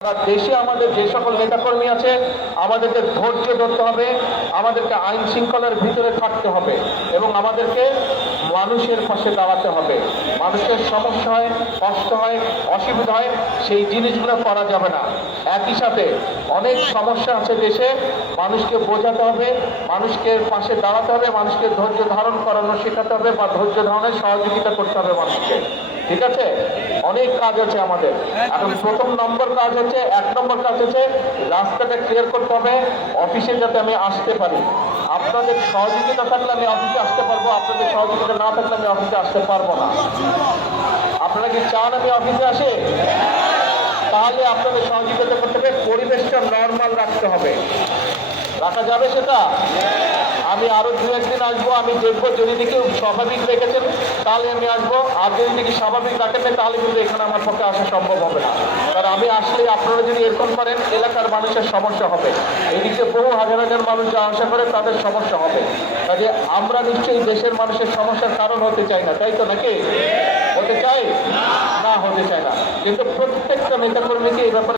দেশে আমাদের যে সকল নেতাকর্মী আছে আমাদেরকে ধৈর্য ধরতে হবে, আমাদেরকে আইন শৃঙ্খলার ভিতরে থাকতে হবে এবং আমাদেরকে মানুষের পাশে দাঁড়াতে হবে। মানুষের সমস্যা হয়, কষ্ট হয়, অসুবিধা হয়, সেই জিনিসগুলো করা যাবে না। একই সাথে অনেক সমস্যা আছে দেশে, মানুষকে বোঝাতে হবে, মানুষকে পাশে দাঁড়াতে হবে, মানুষকে ধৈর্য ধারণ করানো শেখাতে হবে বা ধৈর্য ধারণের সহযোগিতা করতে হবে মানুষকে। ঠিক আছে, অনেক কাজ আছে আমাদের। এখন প্রথম নম্বর কাজ হচ্ছে, 1 নম্বর কাজ হচ্ছে রাস্তাটা ক্লিয়ার করতে হবে, অফিসে যাতে আমি আসতে পারি। আপনাদের সহযোগিতা থাকলে আমি অফিসে আসতে পারবো, আপনাদের সহযোগিতা না থাকলে আমি অফিসে আসতে পারবো না। আপনারা কি চান আমি অফিসে আসি? তাহলে আপনাদের সহযোগিতা করতে হবে, পরিবেশটা নর্মাল রাখতে হবে। রাখা যাবে সেটা? আমি আরো 2-1 দিন আসবো, আমি দেখবো যদি দেখি স্বাভাবিক রেখেছেন তাহলে আমি আসবো, আর যদি দেখি স্বাভাবিক রাখেন না তাহলে কিন্তু এখানে আমার পক্ষে আসা সম্ভব হবে না। কারণ আমি আসলে আপনারা যদি এরকম করেন এলাকার মানুষের সমস্যা হবে, এদিকে বহু হাজার হাজার মানুষ যা আশা করে তাদের সমস্যা হবে। কাজে আমরা নিশ্চয়ই দেশের মানুষের সমস্যার কারণ হতে চাই না, তাই তো নাকি? হতে চাই না? হতে চাই না। কিন্তু প্রত্যেকটা নেতাকর্মীকে এই ব্যাপারে